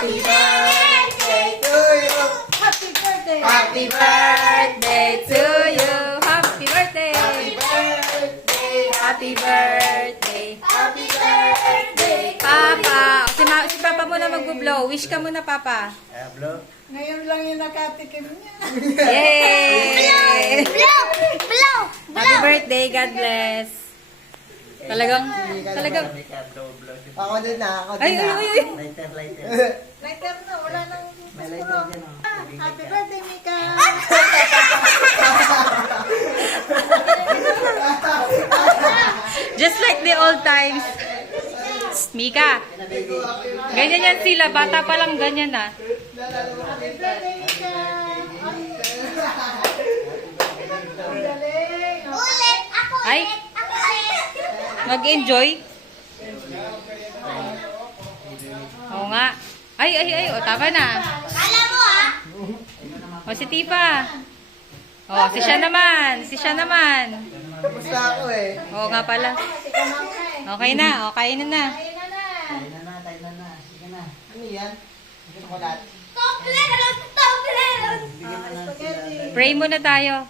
Happy birthday to you. Happy birthday. Happy birthday to you. Happy birthday! Happy birthday. Happy birthday! Happy birthday. Papa! Si Papa muna mag-blow. Wish ka muna, Papa. Blow. Ngayon lang yung nakatikim niya. Yay! Blow! Blow! Happy birthday. God bless. Talagang... Ako din na, ako Ay, din ay, na. ay, ay. Lighter. Lighter na, wala nang May lighter dyan, oh. Happy birthday, Mika. Just like the old times. Mika, ganyan yan sila. Bata pa lang ganyan na. Happy birthday, Mika. Ang galing. Ulit! Ako Ay. ulit! Ako ulit! Mag-enjoy. Oo nga. Ay, ay, ay. O, tama na. Kala mo ah! O, si Tipa. O, si siya naman. Si siya naman. Tapos na ako eh. Oo nga pala. Okay na. O, kainin na. Tayo na. Sige na. Ano yan? Chocolate. Toblerone! Toblerone! Bigyan mo na sila. Pray muna tayo.